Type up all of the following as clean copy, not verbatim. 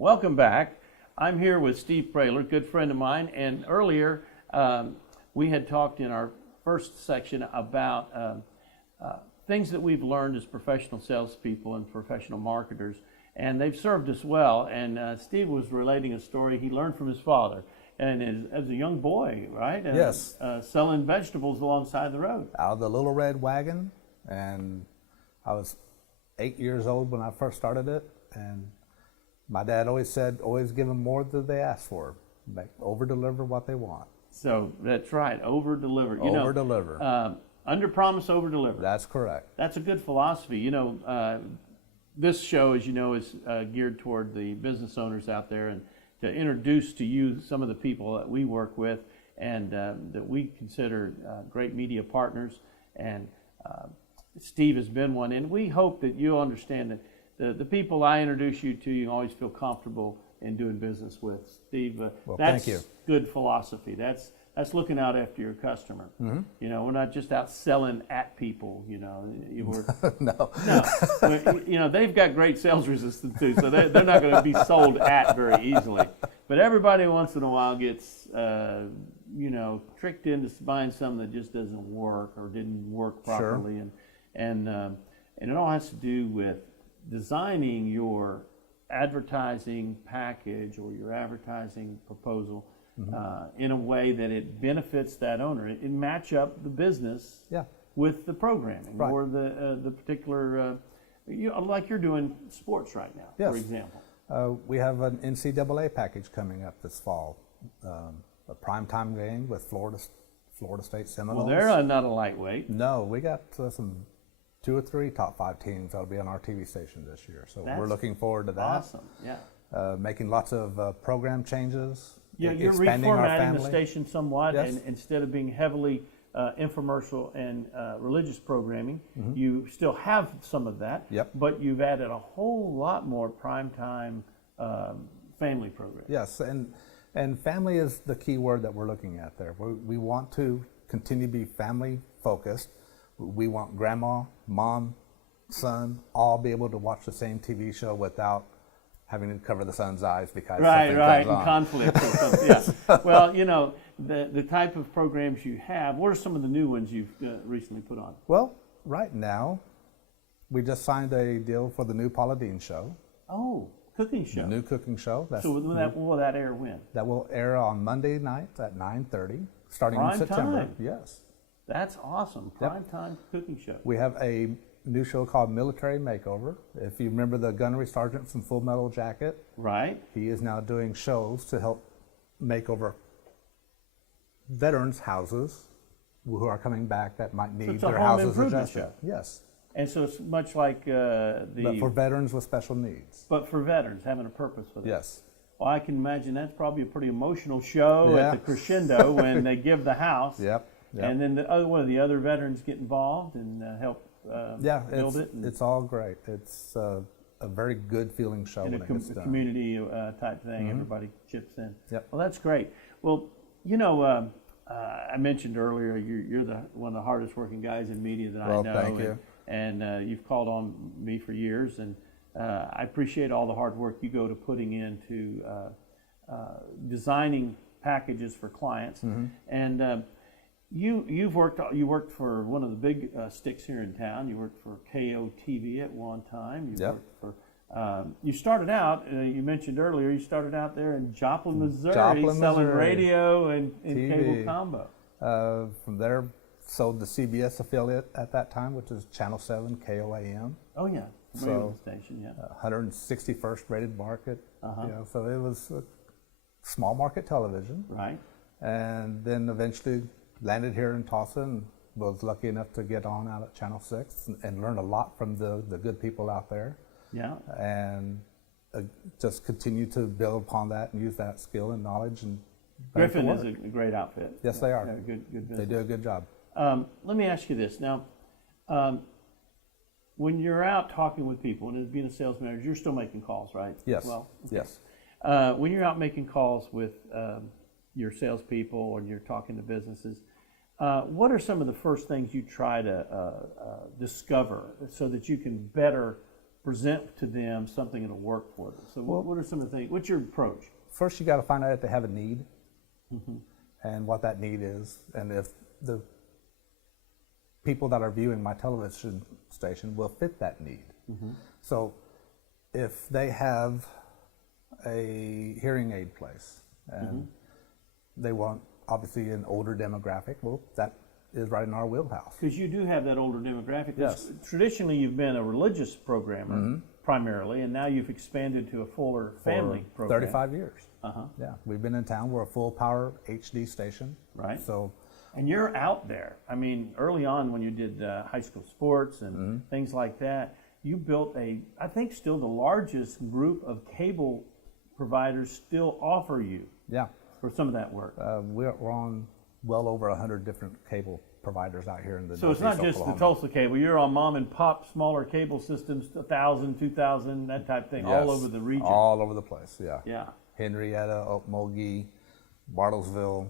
Welcome back. I'm here with Steve Prailer, good friend of mine, and earlier we had talked in our first section about things that we've learned as professional salespeople and professional marketers, and they've served us well. And Steve was relating a story he learned from his father, and as a young boy, right? Yes. Selling vegetables alongside the road. Out of the little red wagon, and I was 8 years old when I first started it, and my dad always said, always give them more than they ask for. Like, over-deliver what they want. So that's right, over-deliver. Over-deliver. Under-promise, over-deliver. That's correct. That's a good philosophy. You know, this show, as you know, is geared toward the business owners out there, and to introduce to you some of the people that we work with and that we consider great media partners. And Steve has been one, and we hope that you'll understand that the people I introduce you to, you always feel comfortable in doing business with. Steve, well, that's thank you. Good philosophy. That's looking out after your customer. Mm-hmm. You know, we're not just out selling at people. You know, No. You know, they've got great sales resistance too, so they're not going to be sold at very easily. But everybody once in a while gets, you know, tricked into buying something that just doesn't work or didn't work properly, sure. and it all has to do with designing your advertising package or your advertising proposal in a way that it benefits that owner. It match up the business with the programming or the particular, like you're doing sports right now, for example. We have an NCAA package coming up this fall, a primetime game with Florida State Seminoles. Well, they're not a lightweight. No, we got some 2 or 3 top 5 teams that'll be on our TV station this year. So we're looking forward to that. Awesome, yeah. Making lots of program changes. Yeah, you're reformatting the station somewhat, and instead of being heavily infomercial and religious programming, you still have some of that, but you've added a whole lot more primetime family programs. Yes, and family is the key word that we're looking at there. We want to continue to be family focused. We want grandma, mom, son, all be able to watch the same TV show without having to cover the son's eyes because something comes on. Conflict or something. Yeah. Well, you know, the type of programs you have. What are some of the new ones you've recently put on? Well, right now, we just signed a deal for the new Paula Deen show. Oh, cooking show. The new cooking show. So will that air when? That will air on Monday nights at 9:30, starting in September. Time. Yes. That's awesome. Prime time cooking show. We have a new show called Military Makeover. If you remember the gunnery sergeant from Full Metal Jacket, right? He is now doing shows to help make over veterans' houses who are coming back that might need their houses adjusted. Yes. And so it's much like but for veterans with special needs. But for veterans, having a purpose for that. Yes. Well, I can imagine that's probably a pretty emotional show at the crescendo when they give the house. Yep. And then one of the other veterans get involved and help build it. It's all great. It's a very good feeling show when it gets done. Community type thing. Everybody chips in. Yep. Well, that's great. Well, you know, I mentioned earlier you're one of the hardest working guys in media that I know. Well, thank you. And you've called on me for years, and I appreciate all the hard work you go to putting into designing packages for clients. And you worked for one of the big sticks here in town. You worked for KWHB at one time. You worked for. You started out. You mentioned earlier. You started out there in Joplin, Missouri, selling radio and cable combo. From there, sold the CBS affiliate at that time, which is Channel 7 KOAM. Oh yeah, radio station. Yeah. 161st rated market. You know, so it was small market television. Right. And then eventually landed here in Tulsa and was lucky enough to get on out at Channel 6 and learn a lot from the good people out there. Yeah. And just continue to build upon that and use that skill and knowledge. And Griffin is a great outfit. Yes, they are. Good business. They do a good job. Let me ask you this. Now, when you're out talking with people, and as being a sales manager, you're still making calls, right? Yes. Well, okay. Yes. When you're out making calls with your salespeople and you're talking to businesses, what are some of the first things you try to discover so that you can better present to them something that'll work for them. So what are some of the things, what's your approach? First, you got to find out if they have a need and what that need is, and if the people that are viewing my television station will fit that need. So if they have a hearing aid place and they want obviously an older demographic, well, that is right in our wheelhouse. Because you do have that older demographic. Yes. Traditionally, you've been a religious programmer primarily, and now you've expanded to a fuller family For program. 35 years. Yeah, we've been in town. We're a full power HD station. Right. So, and you're out there. I mean, early on when you did high school sports and things like that, you built I think still the largest group of cable providers still offer you yeah, for some of that work. we're on well over 100 different cable providers out here in the So it's not Northeast just Oklahoma. the Tulsa cable. You're on mom and pop smaller cable systems, 1,000, 2,000, that type of thing, all Yes, over the region. all over the place, yeah. Yeah. Henrietta, Okmulgee, Bartlesville,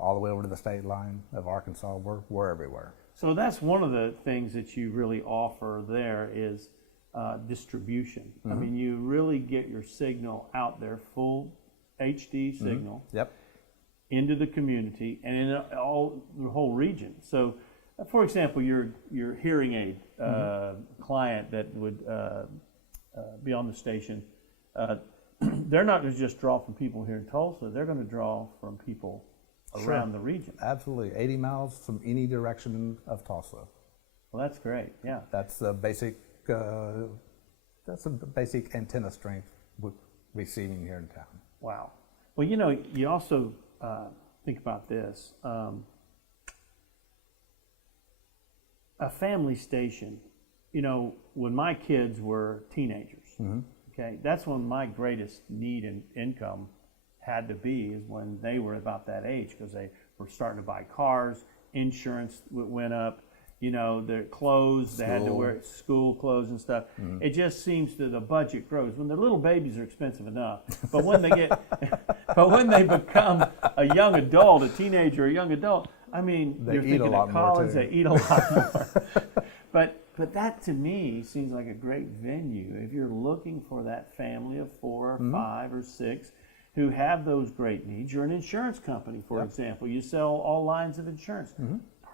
all the way over to the state line of Arkansas. We're everywhere. So that's one of the things that you really offer there is distribution. I mean, you really get your signal out there, full HD signal, Yep. into the community and in all the whole region. So, for example, your hearing aid client that would be on the station, they're not going to just draw from people here in Tulsa. They're going to draw from people around the region. Absolutely. 80 miles from any direction of Tulsa. Well, that's great. Yeah. That's the basic antenna strength we're receiving here in town. Wow. Well, you know, you also think about this. A family station, you know, when my kids were teenagers, okay, that's when my greatest need and income had to be, is when they were about that age, because they were starting to buy cars, insurance went up, you know, their clothes, they had to wear school clothes and stuff. It just seems that the budget grows. When their little babies are expensive enough, but when they get, but when they become a young adult, a teenager, a young adult, I mean, They you're eat a thinking lot of more, college, too. they eat a lot more. But that to me seems like a great venue. If you're looking for that family of 4 or 5 or 6 who have those great needs, you're an insurance company, for example. You sell all lines of insurance.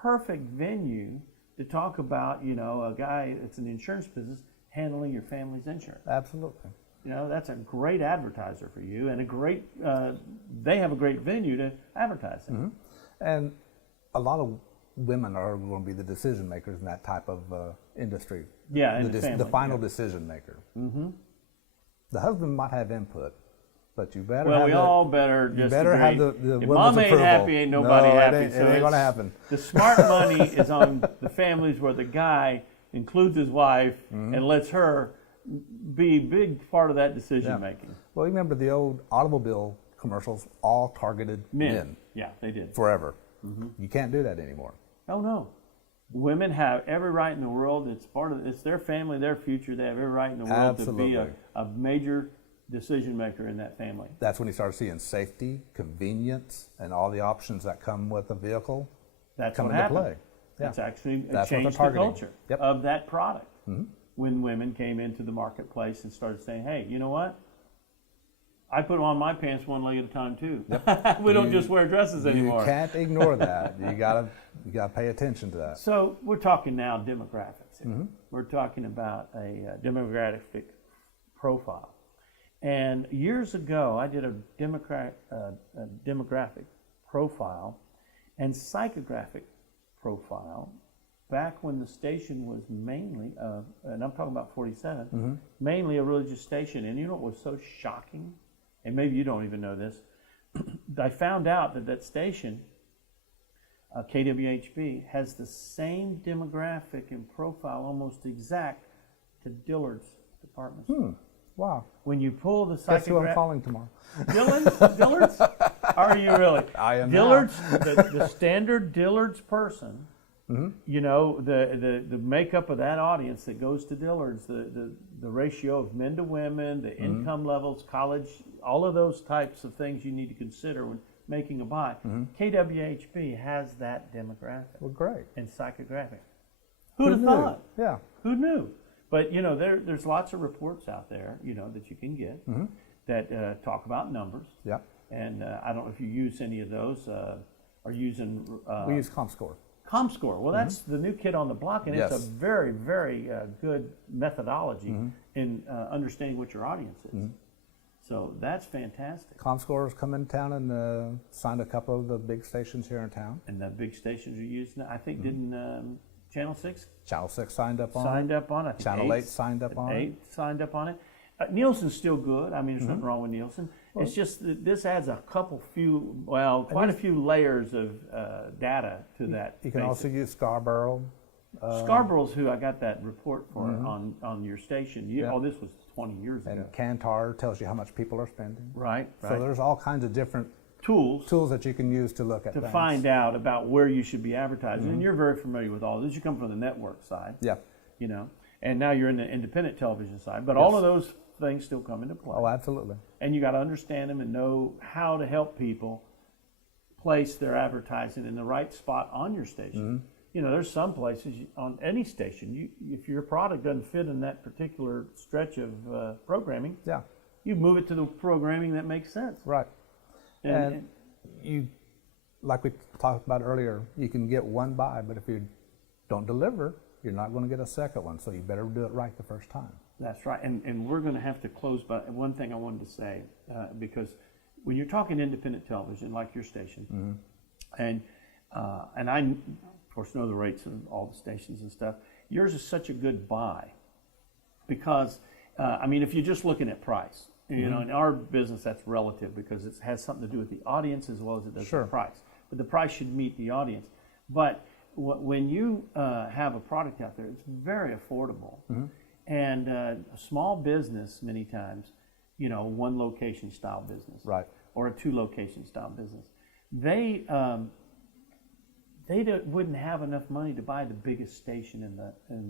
Perfect venue to talk about, you know, a guy that's in the insurance business handling your family's insurance. Absolutely. You know, that's a great advertiser for you, and a great, they have a great venue to advertise in. And a lot of women are going to be the decision makers in that type of industry. Yeah, in the family, the final decision maker. The husband might have input, but you better. Well, have we all better just you better agree. have the If women's mom ain't approval. happy, ain't nobody No, happy. It ain't, So it ain't going to it's- happen. The smart money is on the families where the guy includes his wife and lets her be a big part of that decision making. Well, you remember the old automobile commercials, all targeted men Yeah, they did. forever. You can't do that anymore. Oh no, women have every right in the world. It's part of it's their family, their future. They have every right in the world to be Absolutely. a major decision maker in that family. That's when you start seeing safety, convenience, and all the options that come with a vehicle That's come what into happened. play. Yeah. It's actually That's what they're changed the targeting. culture Yep. of that product. When women came into the marketplace and started saying, "Hey, you know what? I put on my pants one leg at a time too. We don't just wear dresses anymore." You can't ignore that. You gotta pay attention to that. So we're talking now demographics. We're talking about a demographic profile. And years ago, I did a demographic profile and psychographic profile back when the station was mainly, and I'm talking about 47, mainly a religious station. And you know what was so shocking? And maybe you don't even know this. I found out that station, KWHB, has the same demographic and profile, almost exact, to Dillard's department store. Wow. When you pull the Guess who I'm psychographic, calling tomorrow? Dillard's? Are you really? I am now. Dillard's, the standard Dillard's person, you know, the makeup of that audience that goes to Dillard's, the ratio of men to women, the income levels, college, all of those types of things you need to consider when making a buy. KWHB has that demographic Well, great. and psychographic. Who'd have knew? thought? Yeah. Who knew? But you know, there's lots of reports out there, you know, that you can get that talk about numbers. Yeah. And I don't know if you use any of those. Are using We use ComScore. ComScore. Well, that's the new kid on the block, and it's Yes. a very, very good methodology in understanding what your audience is. So that's fantastic. ComScore's come in town and signed a couple of the big stations here in town. And the big stations are using it. I think didn't Channel 6 Channel 6 signed up on signed up on it? I think Channel 8 signed up on it. 8 signed up on it. Nielsen's still good. I mean, there's nothing wrong with Nielsen. It's just that this adds a quite a few layers of data to that. You can also use Scarborough. Scarborough's who I got that report for on your station. Yeah. Oh, this was 20 years ago. And Kantar tells you how much people are spending. Right. So there's all kinds of different tools that you can use to look at to things. find out about where you should be advertising. And you're very familiar with all this. You come from the network side. Yeah. You know, and now you're in the independent television side. But all of those things still come into play. Oh, absolutely. And you got to understand them and know how to help people place their advertising in the right spot on your station. You know, there's some places on any station, if your product doesn't fit in that particular stretch of programming, Yeah. you move it to the programming that makes sense. Right. And And you, like we talked about earlier, you can get one buy, but if you don't deliver, you're not going to get a second one. So you better do it right the first time. that's right. And we're going to have to close, but one thing I wanted to say, because when you're talking independent television, like your station, and I, of course, know the rates of all the stations and stuff, yours is such a good buy because, I mean, if you're just looking at price, you know, in our business, that's relative because it has something to do with the audience as well as it does with the price. But the price should meet the audience. But when you have a product out there, it's very affordable. And a small business, many times, you know, one location style business, Right. or a 2 location style business, they wouldn't have enough money to buy the biggest station in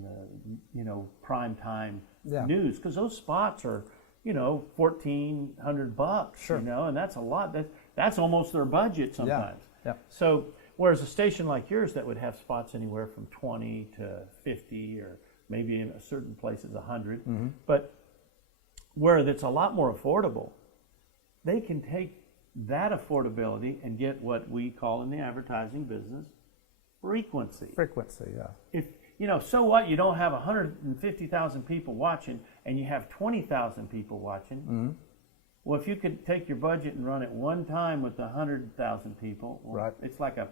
the you know, prime time news, because those spots are, you know, $1,400, Sure. you know, and that's a lot. That's almost their budget sometimes. Yeah. So whereas a station like yours that would have spots anywhere from 20 to 50, or maybe in certain places 100, but where it's a lot more affordable, they can take that affordability and get what we call in the advertising business frequency. Frequency, yeah. If you know, so what? You don't have 150,000 people watching, and you have 20,000 people watching. Well, if you could take your budget and run it one time with 100,000 people, well, Right. it's like a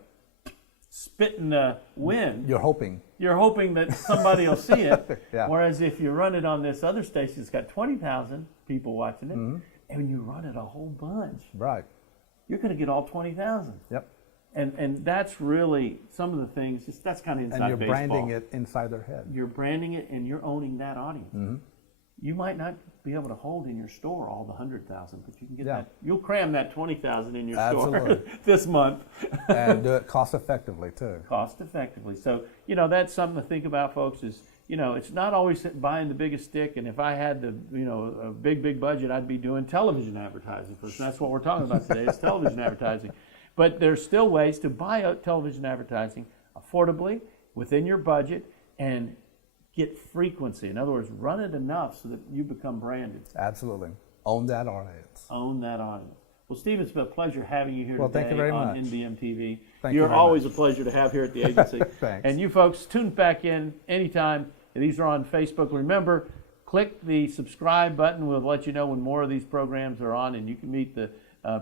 spit in the wind. You're hoping. You're hoping that somebody will see it. Yeah. Whereas if you run it on this other station, it's got 20,000 people watching it, and when you run it a whole bunch, Right. you're going to get all 20,000. Yep. And that's really some of the things. That's kind of inside And you're baseball. branding it inside their head. You're branding it, and you're owning that audience. You might not be able to hold in your store all the 100,000, but you can get that. You'll cram that 20,000 in your store Absolutely. this month. And do it cost effectively too. Cost effectively. So, you know, that's something to think about, folks, is, you know, it's not always buying the biggest stick. And if I had the, you know, a big budget, I'd be doing television advertising. Because that's what we're talking about today, is television advertising. But there's still ways to buy television advertising affordably within your budget and get frequency. In other words, run it enough so that you become branded. Absolutely. Own that audience. Own that audience. Well, Steve, it's been a pleasure having you here Well, today thank you very on much. NDM TV. Thank you You're very always much. a pleasure to have here at the agency. Thanks. And you folks, tune back in anytime. These are on Facebook. Remember, click the subscribe button. We'll let you know when more of these programs are on, and you can meet the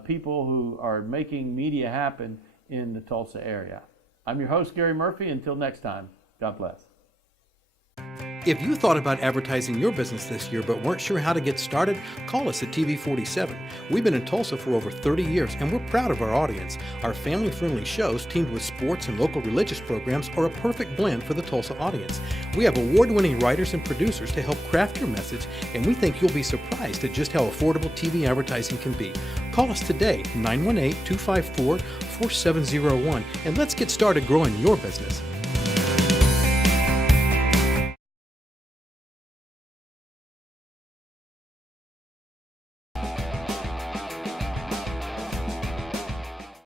people who are making media happen in the Tulsa area. I'm your host, Gary Murphy. Until next time, God bless. If you thought about advertising your business this year but weren't sure how to get started, call us at TV47. We've been in Tulsa for over 30 years and we're proud of our audience. Our family-friendly shows teamed with sports and local religious programs are a perfect blend for the Tulsa audience. We have award-winning writers and producers to help craft your message, and we think you'll be surprised at just how affordable TV advertising can be. Call us today, 918-254-4701, and let's get started growing your business.